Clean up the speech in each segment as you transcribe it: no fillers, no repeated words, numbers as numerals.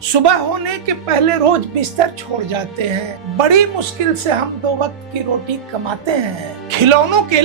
सुबह होने के पहले रोज बिस्तर छोड़ जाते हैं। बड़ी मुश्किल से हम 2 वक्त की रोटी कमाते हैं। खिलौनों के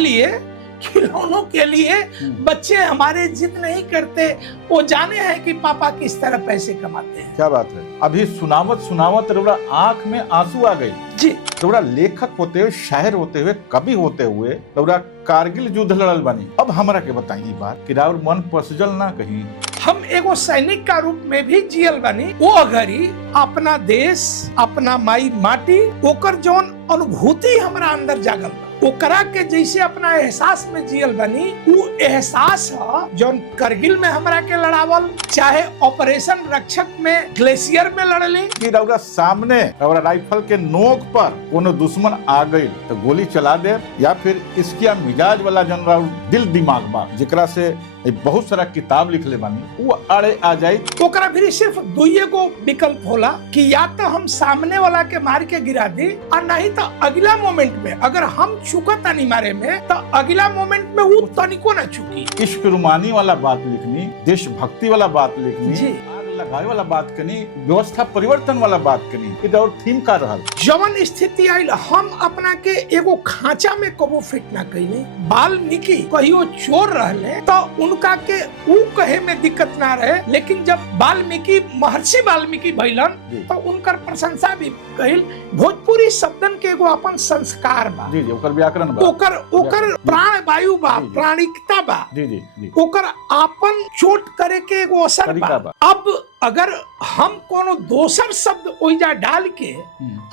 लिए बच्चे हमारे जिद नहीं करते। वो जाने हैं कि पापा किस तरह पैसे कमाते हैं। क्या बात है। अभी सुनावत रउरा आंख में आंसू आ गई जी। रउरा लेखक होते हुए, शायर होते हुए, कवि होते हुए रउरा कारगिल युद्ध लड़ल बनी। अब हमरा के बताइए बात कि राउर मन पसजल ना कहीं। हम एगो सैनिक का रूप में भी जियल बनी। वो घड़ी अपना देश, अपना माई माटी, ओकर जौन अनुभूति हमरा अंदर जागल बा, ओकरा के जैसे अपना एहसास में जियल बनी। वो एहसास है जौन करगिल में हमरा के लड़ावल, चाहे ऑपरेशन रक्षक में ग्लेशियर में लड़ली। कि रउरा सामने रउरा राइफल के नोक पर कोनो दुश्मन आ गई तो गोली चला दे, या फिर इसकिया मिजाज वाला जन राउर दिल दिमाग बा जेकरा से बहुत सारा किताब लिखले बानी, वो अड़े आ जाए। ओकरा फिर सिर्फ दुइये गो विकल्प होला कि या तो हम सामने वाला के मार के गिरा दी, और नहीं तो अगला मोमेंट में अगर हम चुकता नहीं मारे में तो अगला मोमेंट में वो तनिको न चुकी। इश्क रुमानी वाला बात लिखनी, देशभक्ति वाला बात लिखनी, जी। लगावे वाला बात करनी, व्यवस्था परिवर्तन वाला बात करनी, इधर और थीम का रहल। जवन स्थिति आइल, हम अपना के एगो खांचा में कबो फिट ना कइले। वाल्मीकि कहियो चोर रहले तो उनका के ऊ कहे में दिक्कत ना रहे, लेकिन जब महर्षि वाल्मीकि भइलन तो उनकर प्रशंसा भी कइल। भोजपुरी शब्दन के एगो अपन संस्कार बा, जी जी, ओकर व्याकरण बा, ओकर प्राण वायु बा, प्राणिकता बा, जी जी जी, ओकर आपन चोट करे के एगो असर बा। अब अगर हम कोनो दोसर शब्द ओइजा डाल के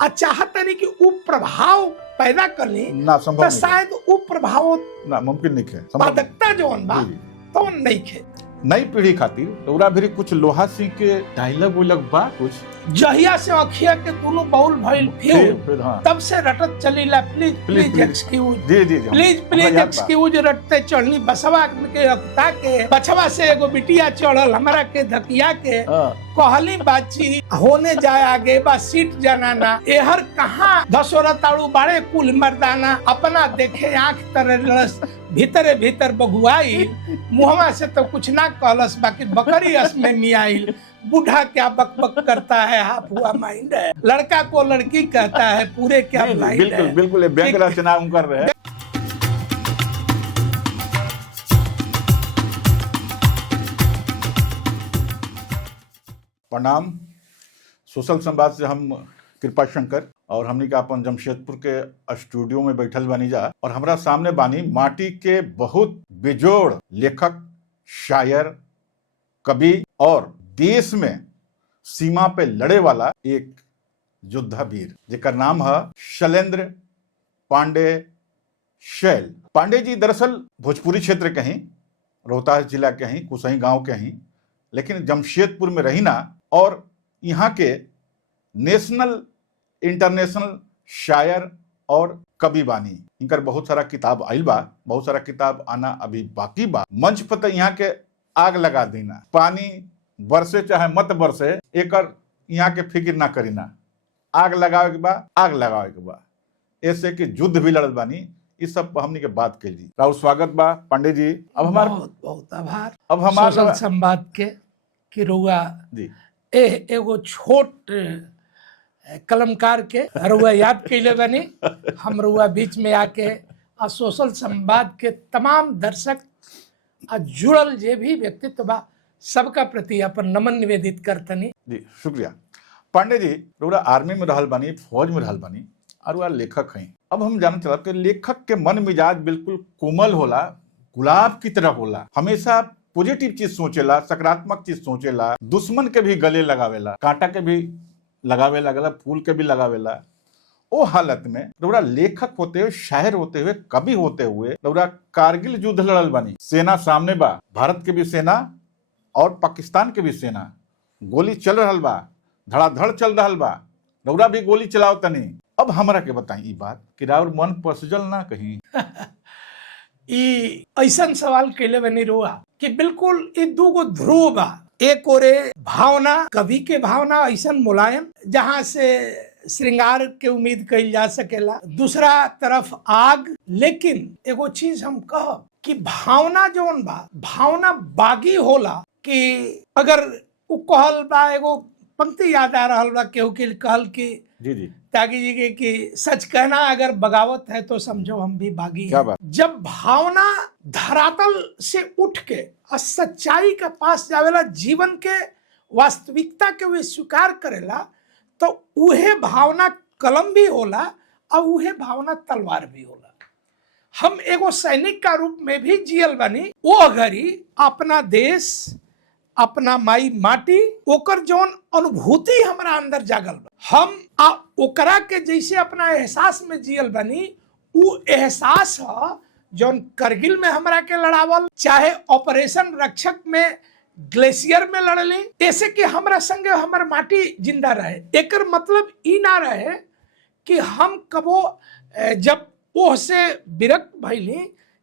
आ चाहतनी कि उ प्रभाव पैदा कर ली, ना संभव तो शायद उ प्रभाव ना मुमकिन नहीं है। उत्पादकता जौन बा तो नहीं खे। नई पीढ़ी खातिर तोरा भी कुछ लोहा सिंह के डायलॉग उलग बा कुछ। जहिया से अखिया के दोनों बाउल भइल फिर हाँ। तब से रटत चलीला प्लीज एक्सक्यूज, जी जी, प्लीज एक्सक्यूज। रटते चढ़नी बसवा के अक्ता के, बछवा से एगो बिटिया चढ़ल हमरा के धकिया के, कहली बाची होने जाए आगे बा सीट जनाना, एहर कहाँ दशोरताड़ू बाड़े कुल मर्दाना, अपना देखे आंख तरस भीतरे भीतर बगुआई, मुहवा से तो कुछ ना कहलस बाकी बकरी अस में मियाइल। बूढ़ा क्या बकबक करता है, हाफ हुआ माइंड है, लड़का को लड़की कहता है, पूरे क्या ब्लाइंड है। बिल्कुल बिल्कुल व्यंग रचना कर रहे हैं। प्रणाम। सोशल संवाद से हम कृपा शंकर और हमनी का अपन जमशेदपुर के स्टूडियो में बैठल बानी जा, और हमरा सामने बानी माटी के बहुत बेजोड़ लेखक, शायर, कवि और देश में सीमा पे लड़े वाला एक योद्धा वीर जेकर नाम है शैलेंद्र पांडे शैल। पांडे जी दरअसल भोजपुरी क्षेत्र के ही, रोहतास जिला के ही, कुसही गांव के ही, लेकिन जमशेदपुर में रही ना, और यहाँ के नेशनल इंटरनेशनल शायर और कवि बानी। इनकर बहुत सारा किताब आइल बा, बहुत सारा किताब आना अभी बाकी बा। मंच पर यहाँ के आग लगा देना, पानी बरसे चाहे मत बरसे, एकर यहाँ के फिक्र ना करीना, आग लगावे के बा, आग लगावे के बा, ऐसे कि युद्ध भी लड़ल बानी। इस सब हमनी के बात के जी राव स्वागत बा पांडे जी। अब हमार बहुत आभार। अब हमार सोशल संवाद के कि रुआ जी एगो छोट कलमकार के रुआ याद कैले बनी। हम रुआ बीच में आके आ सोशल संवाद के तमाम दर्शक आ जुड़ल जे भी व्यक्तित्व बा सबका प्रति अपन नमन निवेदित करतनी। जी शुक्रिया। पांडे जी रउरा आर्मी में रहल बानी, फौज में रहल बानी, और वह लेखक हैं। अब हम जानना चाहते हैं कि लेखक के मन मिजाज बिल्कुल कोमल होला, गुलाब की तरह होला, हमेशा पॉजिटिव चीज सोचेला, सकारात्मक चीज सोचेला, दुश्मन के भी गले लगावेला, कांटा के भी लगावे लगेला, फूल के भी लगावेला। वो हालत में रउरा लेखक होते हुए, शायर होते हुए, कवि होते हुए रउरा कारगिल युद्ध लड़ल बानी। सेना सामने बा, भारत के भी सेना और पाकिस्तान के भी सेना, गोली चल रहल बा, धड़ाधड़ चल रहल बा, रउरा भी गोली चलाओ तनी। अब हमरा के बताई ई बात कि राउर मन पसजल ना कहीं। ई ऐसन सवाल कैले बनी रुआ कि बिल्कुल ई दूगो ध्रुव बा। एक ओरे भावना, कवि के भावना ऐसन मुलायम जहाँ से श्रृंगार के उम्मीद कइल जा सकेला, दूसरा तरफ आग। लेकिन एगो चीज हम कहब कि भावना जौन बा, भावना बागी होला कि अगर उ कहल बा एगो पंक्ति याद आ रहा बा केहू के कहल कि जी जी त्यागी जी के कि सच कहना अगर बगावत है तो समझो हम भी बागी क्या हैं। बात। जब भावना धरातल से उठ के और सच्चाई के पास जावेला, जीवन के वास्तविकता के वे स्वीकार करेला, तो उहे भावना कलम भी होला और उहे भावना तलवार भी होला। हम एगो सैनिक का रूप में भी जियल बनी, वो घड़ी अपना देश, अपना माई माटी, ओकर जौन अनुभूति हमरा अंदर जागल बा, हम ओकरा के जैसे अपना एहसास में जियल बनी, उ एहसास ह जौन करगिल में हमरा के लड़ावल, चाहे ऑपरेशन रक्षक में ग्लेशियर में लड़ली, ऐसे कि हमरा संगे हमर माटी जिंदा रहे। एकर मतलब ई ना रहे कि हम कबो जब ओह से विरक्त भइली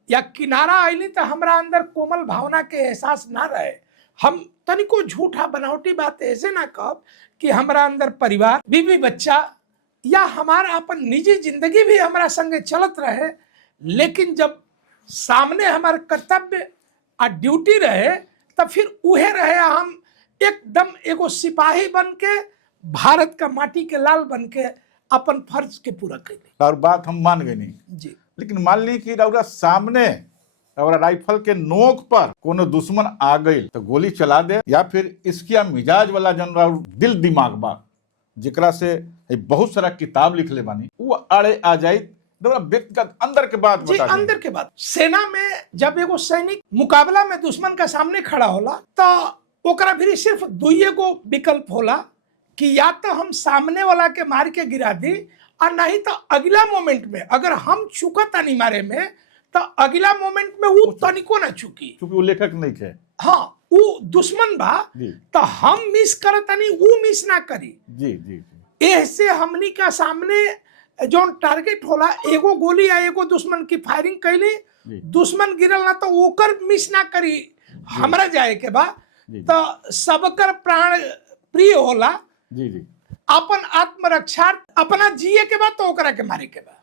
या किनारा आइली तो हमरा अंदर कोमल भावना के एहसास ना रहे। हम तनिको झूठा बनावटी बात ऐसे ना कहब कि हमरा अंदर परिवार, बीवी बच्चा या हमारा अपन निजी जिंदगी भी हमरा संगे चलत रहे, लेकिन जब सामने हमारे कर्तव्य और ड्यूटी रहे तब फिर उहे रहे हम एकदम एगो सिपाही बन के, भारत का माटी के लाल बन के अपन फर्ज के पूरा कैली। और बात हम मान गए नहीं जी, लेकिन मान ली कि रउरा सामने रउरा राइफल के नोक पर कोनो दुश्मन आ गई तो गोली चला दे, या फिर इसकिया मिजाज वाला जन दिल दिमाग बा जेकरा से बहुत सारा किताब लिखले बानी, वो अड़े आ जाई, व्यक्तिगत अंदर के बात जी, अंदर के बात। सेना में जब एगो सैनिक मुकाबला में दुश्मन का सामने खड़ा होला तो ओकरा भी सिर्फ दुइये गो विकल्प होला कि या तो हम सामने वाला के मार के गिरा दी, और नहीं तो अगला मोमेंट में अगर हम चुका तनी मारे में तो अगला मोमेंट में वो तनिको ना चुकी, क्योंकि वो लेखक नहीं थे। हाँ, वो दुश्मन बा तो हम मिस करतनी, वो मिस ना करी। जी जी जी। ऐसे हमनी का सामने जो टारगेट होला, एगो गोली या एगो दुश्मन की फायरिंग कैली, दुश्मन गिरल ना तो ओकर मिस ना करी, हमरा जाए के बा तो सबकर प्राण प्रिय होला। जी जी। अपन आत्मरक्षा, अपना जिए के बाद तो ओकरा के मारे के बा।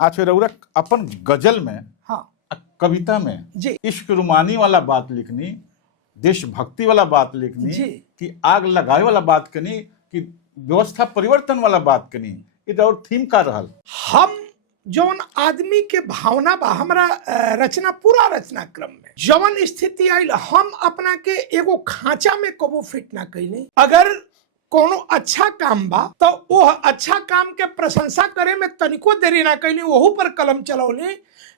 आज रउरा अपन गजल में, हाँ, कविता में जी, इश्क रुमानी वाला बात लिखनी, देशभक्ति वाला बात लिखनी, कि आग लगाए वाला बात करनी, कि व्यवस्था परिवर्तन वाला बात करनी, ये और थीम का रहल। हम जौन आदमी के भावना बा, हमरा रचना पूरा रचना क्रम में जौन स्थिति आइल, हम अपना के एगो खांचा में कबो फिट ना कैली। अगर कोनो अच्छा काम बा तो वो अच्छा काम के प्रशंसा करे में तनिको देरी ना कैली, वहू पर कलम चलौली।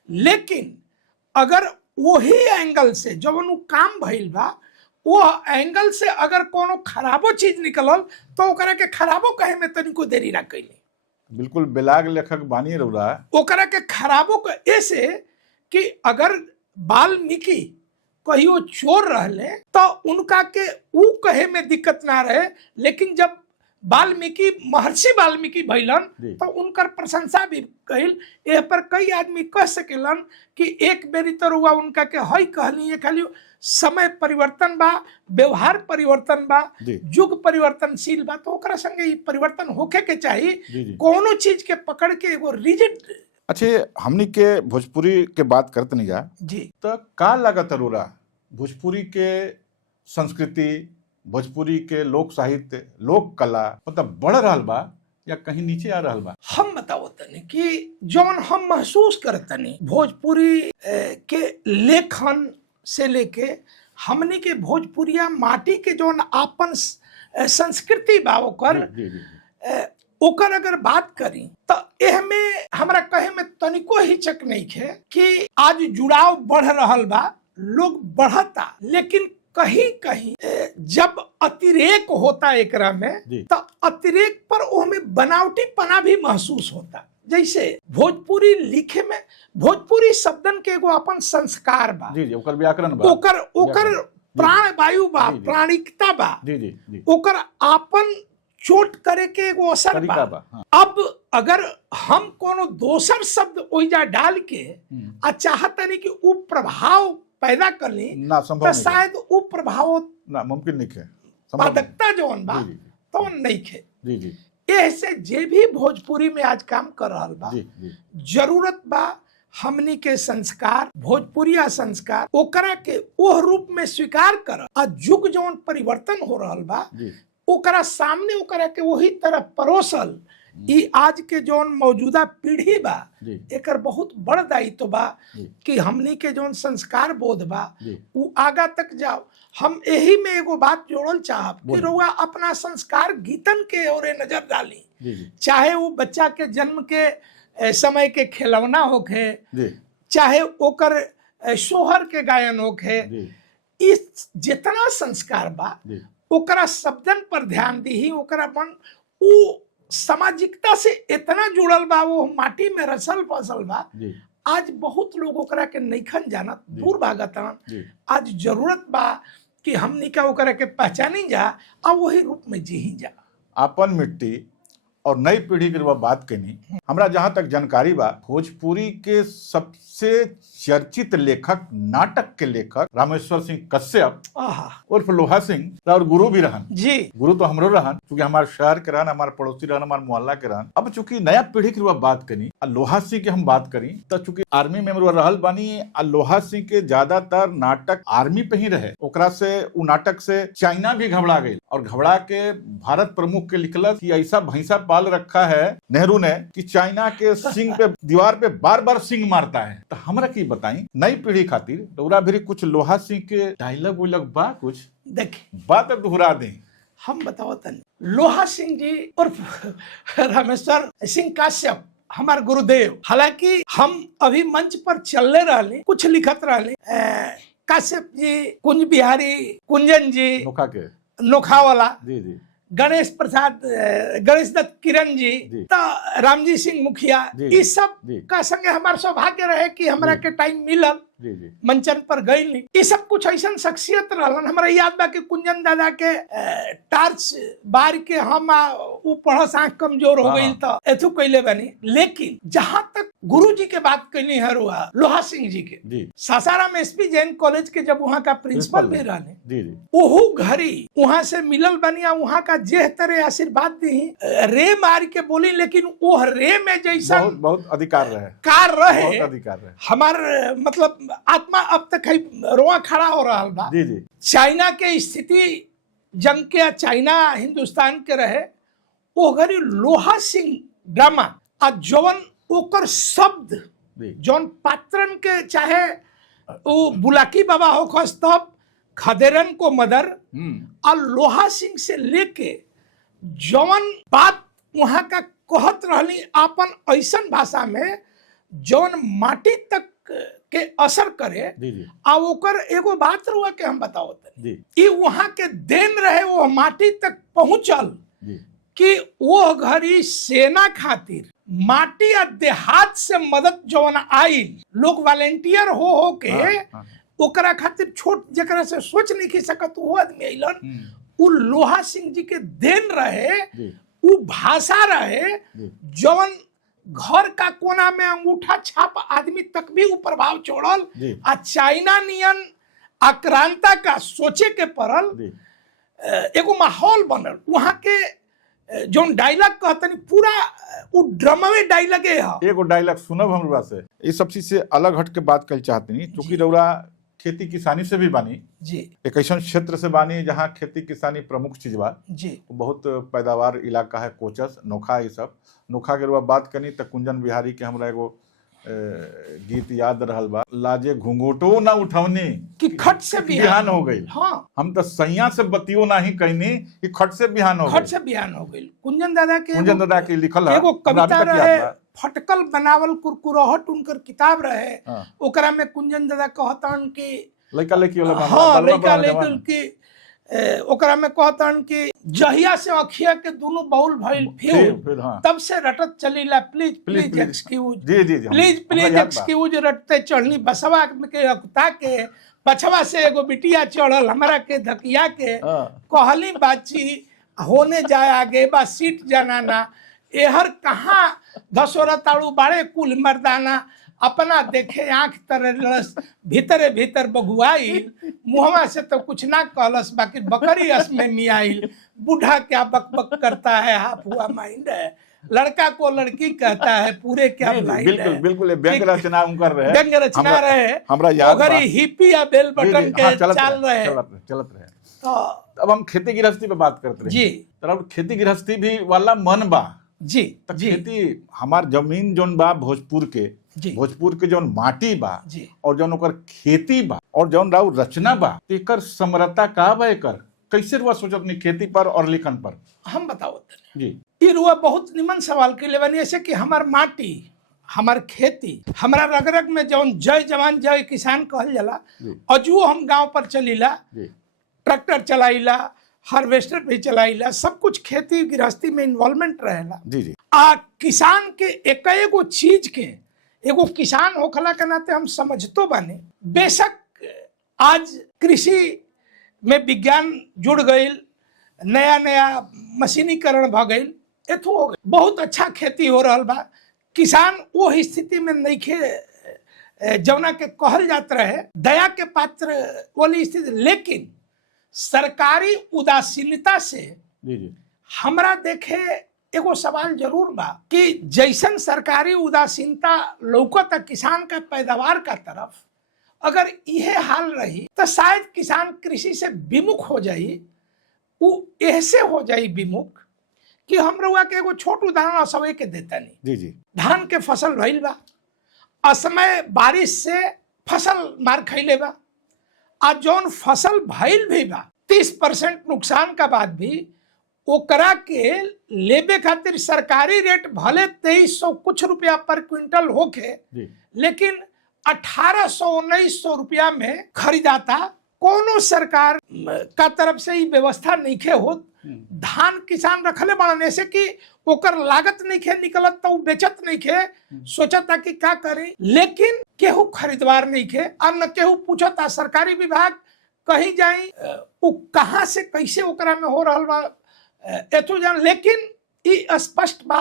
लेकिन अगर वही एंगल से जब काम भइल बा, वो एंगल से अगर कोनो खराबो चीज निकलल तो ओकरा के खराबो कहे में तनिको देरी ना कैली। बिल्कुल बेलाग लेखक बानी रउरा। ओकरा के खराबो के ऐसे कि अगर वाल्मीकि कहियो चोर रहले तो उनका के ऊ कहे में दिक्कत ना रहे, लेकिन जब वाल्मीकि महर्षि वाल्मीकि भइलन तो उनकर प्रशंसा भी कहिल। एह पर कई आदमी कह सकेलन कि एक बेरी तो रुआ उनका के हई कहली, खाली समय परिवर्तन बा, व्यवहार परिवर्तन बा, युग परिवर्तनशील बा, तो ओकरा संगे ई परिवर्तन होके के चाहिए। कोनो चीज के पकड़ के एगो रिजिड। अच्छा, हमनी के भोजपुरी के बात करते नहीं जा जी, तो का लागत रोरा भोजपुरी के संस्कृति, भोजपुरी के लोक साहित्य, लोक कला मतलब बढ़ रहा बा या कहीं नीचे आ रहा बा? हम बताओ तनी कि जौन हम महसूस करतनी भोजपुरी के लेखन से लेके हमनी के भोजपुरिया माटी के जौन आपन संस्कृति बा, ओकर अगर बात करी तो एह में हमरा कहे में तनिको हिचक नहीं है कि आज जुड़ाव बढ़ रहल बा, लोग बढ़ता, लेकिन कहीं कहीं जब अतिरेक होता एकरा में तो अतिरेक पर ओहमें बनावटी पना भी महसूस होता। जैसे भोजपुरी लिखे में, भोजपुरी शब्दन के एगो अपन संस्कार बा, जी जी, ओकर व्याकरण बा, ओकर प्राण वायु बा, प्राणिकता बा, जी जी जी, ओकर आपन चोट करे के एगो असर बा। हाँ। अब अगर हम कोनो दोसर शब्द ओइजा डाल के आ चाहतनी कि उ प्रभाव पैदा कर ली तो शायद उ प्रभाव ना मुमकिन नहीं है, उत्पादकता जौन बा तो नहीं है। जी जी, ऐसे जे भी भोजपुरी में आज काम कर रहा बा, जरूरत बा हमनी के संस्कार, भोजपुरिया संस्कार, ओकरा के ओह रूप में स्वीकार कर। आ युग जौन परिवर्तन हो रहा बा, ओकरा सामने ओकरा के वही तरह परोसल ई आज के जोन मौजूदा पीढ़ी बा एकर बहुत बड़ दायित्व बा कि हमनी के जोन संस्कार बोध बा वो आगा तक जाओ। हम यही में एगो बात जोड़ल चाहब कि रउआ अपना संस्कार गीतन के ओरे नजर डाली, चाहे वो बच्चा के जन्म के समय के खिलौना होखे, चाहे ओकर सोहर के गायन होखे, इस जितना संस्कार बा ओकरा शब्दन पर ध्यान दी, ओकरा मन वो सामाजिकता से इतना जुड़ल बा, वो माटी में रसल बसल बा। आज बहुत लोग ओकरा के नइखन जानत, दूर भागतन। आज जरूरत बा कि हमनी का ओकरा के पहचानी जा और वही रूप में जी जा। अपन मिट्टी और नई पीढ़ी की बात कनी, हमरा जहाँ तक जानकारी बा भोजपुरी के सबसे चर्चित लेखक, नाटक के लेखक रामेश्वर सिंह कश्यप उर्फ लोहा सिंह और गुरु भी रहन जी। गुरु तो हमरो रहन, क्योंकि हमारे शहर के रहन, हमारे पड़ोसी रहन, हमारे मोहल्ला के रहन। अब चूंकि नया पीढ़ी की बात करी, लोहा सिंह के हम बात करी तो चूंकि आर्मी में रहल बानी, लोहा सिंह के ज्यादातर नाटक आर्मी पे ही रहे। ओकरा से उ नाटक से चाइना भी घबरा गई और घबरा के भारत प्रमुख के लिखलक कि ऐसा भैंसा पाल रखा है नेहरू ने कि चाइना के सिंह पे दीवार पे बार बार सिंह मारता है। तो हमरा की बताई नई पीढ़ी खातिर तोरा भी कुछ लोहा सिंह के डायलॉग वॉयलॉग बा, कुछ देखी बात दोहरा दे। हम बताओ तन लोहा सिंह जी और रामेश्वर सिंह कश्यप हमारे गुरुदेव। हालांकि हम अभी मंच पर चलने रहले, कुछ लिखत रहले, कश्यप जी, कुंज बिहारी, कुंजन जी नोखा वाला, जी गणेश प्रसाद, गणेश दत्त किरण जी, तो रामजी सिंह मुखिया, इस सब का संगे हमारे सौभाग्य रहे कि हमरा के टाइम मिलल, मंचन पर गई नहीं। ये सब कुछ ऐसा शख्सियत रहलन। हमरा याद बा कि कुंजन दादा के टार्च बार के हम ऊ पढ़स आंख कमजोर हो गई तो एथु कैले बनी। लेकिन जहां तक गुरु जी के बात कैली है लोहा सिंह जी के, सासाराम एसपी जैन कॉलेज के जब वहाँ का प्रिंसिपल भी रहने, ओहू घड़ी वहाँ से मिलल बनी, वहाँ का जेह तरह आशीर्वाद दी रे मार के बोली, लेकिन वो रे में जैसा बहुत अधिकार रहे, कार रहे हमार मतलब आत्मा अब तक रोआ खड़ा हो रहा बा। चाइना के स्थिति जंग के चाइना हिंदुस्तान के रहे, वो घड़ी लोहा सिंह ड्रामा आ जवन ओकर शब्द जौन पात्रन के, चाहे वो बुलाकी बाबा हो खस तब खदेरन को मदर और लोहा सिंह से लेके जवन बात वहां का कहत रहली आपन ऐसन भाषा में जौन माटी तक के असर करे। आ ओकर एगो बात रुआ के हम बताओ ई वहां के देन रहे, वो माटी तक पहुंचल कि वो घड़ी सेना खातिर माटी या देहात से मदद जौन आई, लोग वॉलेंटियर हो के ओकरा खातिर छोट जकरा से सोच नहीं की सकत वो आदमी अइलन। उ लोहा सिंह जी के देन रहे, उ भाषा रहे जौन घर का कोना में अंगूठा छाप आदमी तक भी प्रभाव छोड़ल। आ चाइना नियन आक्रांता का सोचे के पड़ल, एगो माहौल बनल। वहां के जो डायलॉग कहतनी पूरा वो ड्रामा डायलॉग है। एगो डायलॉग सुनब हमरा से, ये सब चीज से अलग हट के बात कर चाहतनी, क्योंकि रउरा खेती किसानी से भी बानी जी, एक ऐसा क्षेत्र से बानी जहाँ खेती किसानी प्रमुख चीज बा जी, बहुत पैदावार इलाका है, कोचस नोखा, ये सब नोखा के रुआ बात करी तो कुंजन बिहारी के हमरा एगो गीत याद रहल बा, लाजे घुंघोटो ना उठौनी कि खट से बिहान हो गई। हाँ, हम तो सैया से बतियो नहीं कहनी कि खट से बिहान हो गई, खट से बिहान हो गई। कुंजन दादा के लिखल है एगो कविता रहे, फटकल बनावल कुरकुराहट उनकर किताब रहे। ओकरा में कुंजन दादा कहतन कि लइका लइकी वाला, हाँ लइका लइकल की ओकरा में कहतन कि जहिया से अखिया के दोनों बाउल भइल फिर तब से रटत चलीला, please please excuse, please please excuse, रटते चढ़नी बसवा के अकुता के पछवा से एगो बिटिया चढ़ल हमरा के धकिया के, कहली बाची होने जाए आगे बा सीट जनाना, एहर कहाँ धसोरा ताड़ू बाड़े कुल मर्दाना, अपना देखे आंख तरस भीतरे भीतर बगुआई, मुहवा से तो कुछ ना कहलस बाकी बकरी रस में मियाइल, बूढ़ा क्या बकबक करता है हाफ हुआ माइंड है, लड़का को लड़की कहता है पूरे क्या ब्लाइंड है। बिल्कुल बिल्कुल व्यंग रचना कर रहे, व्यंग रचना रहे, हमरा याद हिप्पी या बेल बटन के चल रहे, चलत रहे। तो अब हम खेती गृहस्थी पे बात करते रहे जी तो अब खेती गृहस्थी भी वाला मन बा जी तो जी खेती हमार जमीन जोन बा भोजपुर के जी जौन माटी बा जी और जौन ओकर खेती बा और जौन राउ रचना बा तो एकर समरता का बा एकर कैसे रुआ सोचत नहीं खेती पर और लिखन पर हम बताओ जी ये रुआ बहुत निमन सवाल के लिए बनी ऐसे कि हमार माटी हमार खेती हमारा रग रग में जौन जय जवान जय किसान कहल जाला जी अजुओ हम गांव पर चलीला जी ट्रैक्टर चलाइला हार्वेस्टर भी चलाइला सब कुछ खेती गृहस्थी में इन्वॉल्वमेंट रहेला जी जी किसान के एक एगो चीज के एगो किसान होखला के नाते हम समझतो बानी बेशक आज कृषि में विज्ञान जुड़ गईल नया नया मशीनीकरण भ गईल एथो हो गईल बहुत अच्छा खेती हो रहल बा किसान वो स्थिति में नइखे जौना के कहल जात रहे दया के पात्र वाली स्थिति लेकिन सरकारी उदासीनता से जी जी हमरा देखे एगो सवाल जरूर बा कि जैसन सरकारी उदासीनता लौकत किसान का पैदावार का तरफ अगर यह हाल रही तो शायद किसान कृषि से विमुख हो जाई वो ऐसे हो जाई विमुख कि हम रउआ के एगो छोट उदाहरण असमय के देता नहीं जी जी धान के फसल भइल बा असमय बारिश से फसल मार खैले बा आ जौन फसल भइल भी बा 30% नुकसान का बाद भी ओकरा के लेबे खातिर सरकारी रेट भले 2300 कुछ रुपया पर क्विंटल होके जी लेकिन 1800-1900 रुपया में खरीदाता कोनो सरकार का तरफ से ही व्यवस्था नइखे होत धान किसान रखले बड़न ऐसे कि ओकर लागत नइखे निकलत तो बेचत नइखे सोचता कि का करे लेकिन केहू खरीदवार नइखे और न केहू पूछता सरकारी विभाग कहीं जाई वो कहाँ से कैसे ओकरा में हो रहल बा एथो जान लेकिन ई स्पष्ट बा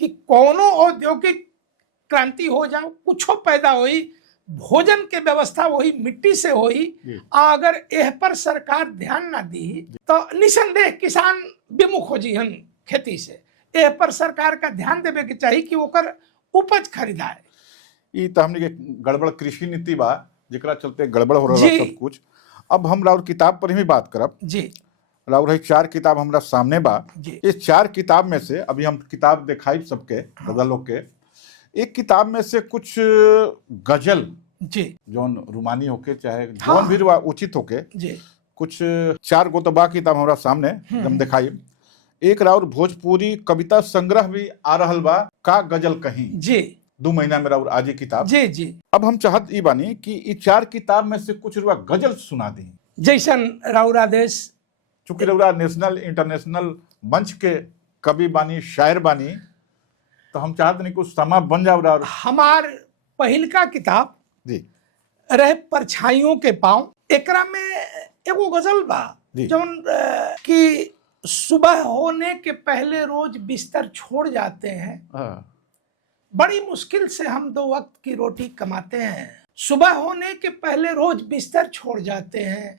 कि कोनो औद्योगिक क्रांति हो जाओ कुछो पैदा होई भोजन के व्यवस्था वही मिट्टी से होई अगर एह पर सरकार ध्यान ना दी तो निसंदेह किसान विमुख हो जीहन खेती से एह पर सरकार का ध्यान देवे के चाहिए कि ओकर उपज खरीदाए ई तो हमने के गड़बड़ कृषि नीति बा जेकरा चलते गड़बड़ हो रहा सब कुछ अब हम राउर किताब पर ही बात करब जी राउर है 4 किताब हमरा सामने बा जी इस 4 किताब में से अभी हम किताब दिखाई सबके दादा लोग के एक किताब में से कुछ गजल जी जौन रुमानी होके चाहे हाँ। जौन भी रुआ उचित होके जी कुछ 4 गो तो बा किताब हमरा सामने हम दिखाई एक राउर भोजपुरी कविता संग्रह भी आ रहल बा का गजल कहीं जी 2 महीना में राउर आज किताब जी जी अब हम चाहत ई बानी कि ई 4 किताब में से कुछ रुआ गजल सुना दी जैसन राउर आदेश चूंकि रउरा नेशनल इंटरनेशनल मंच के कवि बानी शायर बानी तो हम चाहते नहीं कुछ समा बन जाओ रहा हमार पहिलका किताब जी रहे परछाइयों के पांव एकरा में एगो गजल बा जी। जौन कि सुबह होने के पहले रोज बिस्तर छोड़ जाते हैं हाँ, बड़ी मुश्किल से हम 2 वक्त की रोटी कमाते हैं सुबह होने के पहले रोज बिस्तर छोड़ जाते हैं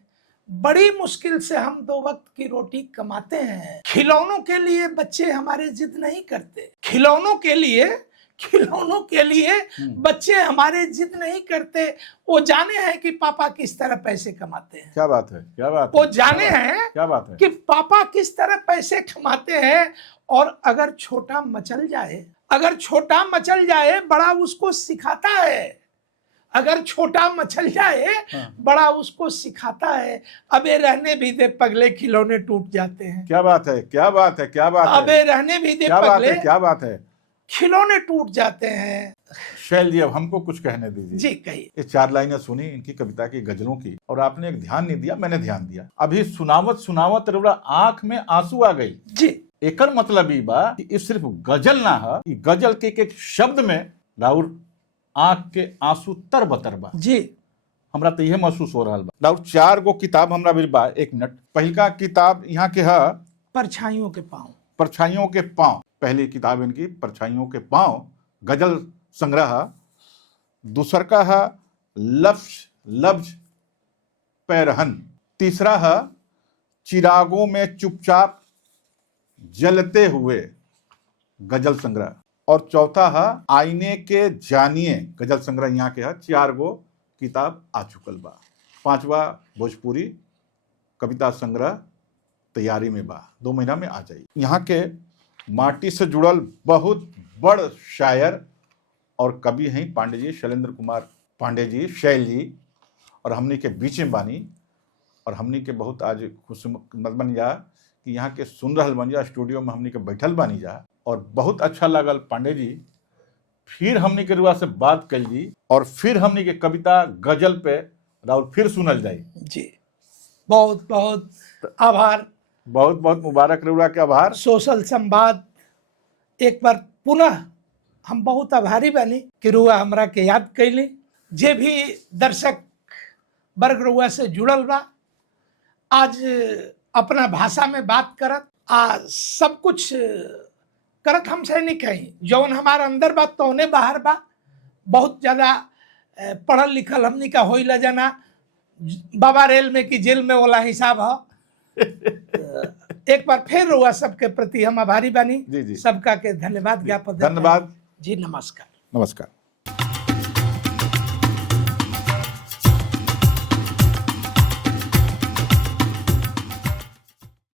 बड़ी मुश्किल से हम 2 वक्त की रोटी कमाते हैं खिलौनों के लिए बच्चे हमारे जिद नहीं करते खिलौनों के लिए बच्चे हमारे जिद नहीं करते वो जाने हैं कि पापा किस तरह पैसे कमाते हैं क्या बात है क्या बात वो है जाने हैं क्या बात है कि पापा किस तरह पैसे कमाते हैं और अगर छोटा मचल जाए बड़ा उसको सिखाता है अगर छोटा मचल जाए बड़ा उसको सिखाता है अबे रहने भी दे पगले खिलौने टूट जाते हैं क्या बात है क्या बात है क्या बात है अबे रहने भी दे क्या बात पगले है क्या बात है खिलौने टूट जाते हैं शैल जी अब हमको कुछ कहने दीजिए जी कहिए ये 4 लाइनें सुनी इनकी कविता की गजलों की और आपने एक ध्यान नहीं दिया मैंने ध्यान दिया अभी सुनावत रउरा आंख में आंसू आ गई जी एकर मतलब ई बा कि ये सिर्फ गजल ना है ई गजल के एक शब्द में राउर आंख के आंसू तरबतर बा जी हमरा तो यह महसूस हो रहा बा राउर 4 गो किताब हमरा भी बा 1 मिनट पहिलका किताब यहाँ के है परछाइयों के पांव परछाइयों के पांव पहली किताब इनकी परछाइयों के पांव गजल संग्रह दूसर का है लफ्ज पैरहन तीसरा है चिरागों में चुपचाप जलते हुए गजल संग्रह और चौथा है आईने के जानिए गजल संग्रह यहाँ के है 4 गो किताब आ चुकल बा 5वां भोजपुरी कविता संग्रह तैयारी में बा, 2 महीना में आ जाई। यहाँ के माटी से जुड़ल बहुत बड़ शायर और कवि हैं पांडे जी, शैलेंद्र कुमार पांडे जी, शैल जी, और हमनी के बीच में बानी। और हमनी के बहुत आज खुश बन जा कि यहाँ के सुन रहल बन जा, स्टूडियो में हमनी के बैठल बानी जा, और बहुत अच्छा लगल पांडे जी। फिर हमनी के रुआ से बात कल जी, और फिर हमनी के कविता गजल पे राउर फिर सुनल जाई जी। बहुत बहुत आभार, बहुत बहुत मुबारक रुआ के आभार। सोशल संवाद एक बार पुनः हम बहुत आभारी बानी कि रुआ हमरा के याद कैली। जे भी दर्शक वर्ग रुआ से जुड़ल बा, आज अपना भाषा में बात करत आ सब कुछ करत हमसे नहीं कहीं, जौन हमारा अंदर बा तौने बाहर बा। बहुत ज़्यादा पढ़ल लिखल हमनी का होइला जाना, बाबा रेल में कि जेल में वाला हिसाब है। एक बार फिर हुआ सबके प्रति हम आभारी बानी। जी जी, सबका के धन्यवाद ज्ञापन। धन्यवाद जी, नमस्कार। नमस्कार।